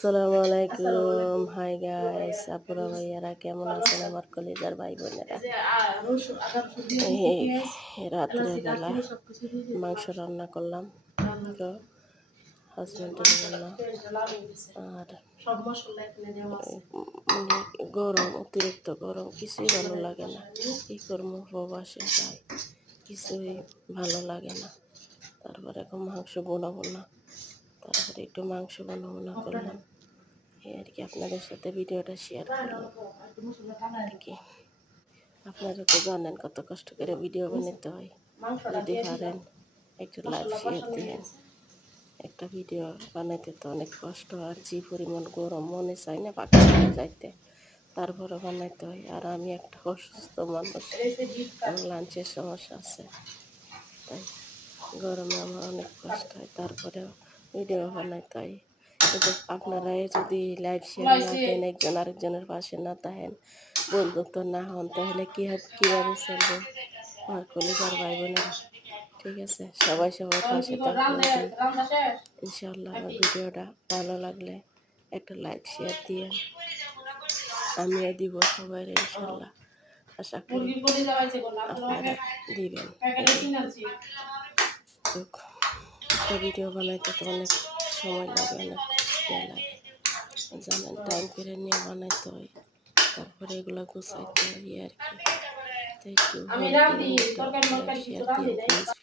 আসসালামু আলাইকুম। Hi guys, আপুরা ভাইয়ারা কেমন আছেন আমার কলিজার ভাই বোনেরা? এই রাত্রে বেলা মাংস রান্না করলাম, তো হাজবেন্ডের জন্য। আর মানে গরম, অতিরিক্ত গরম, কিছুই ভালো লাগে না। কি করবো, প্রবাসে যাই, কিছুই ভালো লাগে না। তারপরে এখন মাংস বানাবো না, তারপরে একটু মাংস বানাবো করলাম। এই আর কি, আপনাদের সাথে ভিডিওটা শেয়ার করলাম আর কি। আপনারা তো জানেন কত কষ্ট করে ভিডিও বানাতে হয়। যদি পারেন একটু লাইভ শেয়ার দিয়েন। একটা ভিডিও বানাইতে তো অনেক কষ্ট, আর যে পরিমাণ গরম, মনে চাই না পাখি করে যাইতে, তারপরে বানাইতে হয়। আর আমি একটা অসুস্থ মানুষ, আমার লাঞ্চের সমস্যা আছে, তাই গরমে আমার অনেক কষ্ট হয়, তারপরেও ভিডিও বানাইতে হয়। কিন্তু আপনারা যদি লাইভ শেয়ার না দেন, একজন আরেকজনের পাশে না থাকেন, বন্ধুত্ব না হন, তাহলে কীভাবে চলবে আমার কলিজার ভাই বোনেরা? ঠিক আছে, সবাই সবার পাশে থাকবো। ইনশাল্লাহ আমার ভিডিওটা ভালো লাগলে একটা লাইক শেয়ার দিয়ে আমিও দিব সবাই, ইনশাল্লাহ আশা করি আপনারা দিবেন। তো একটা ভিডিও বানাইতে তো অনেক সময় লাগে, অনেক লাগে, জানেন, টাইম করে নিয়ে বানাইতে হয়, তারপরে এগুলো গুছাইতে হয় আর কি। তো একটু হেল্প করে শেয়ার দিয়ে প্লিজ।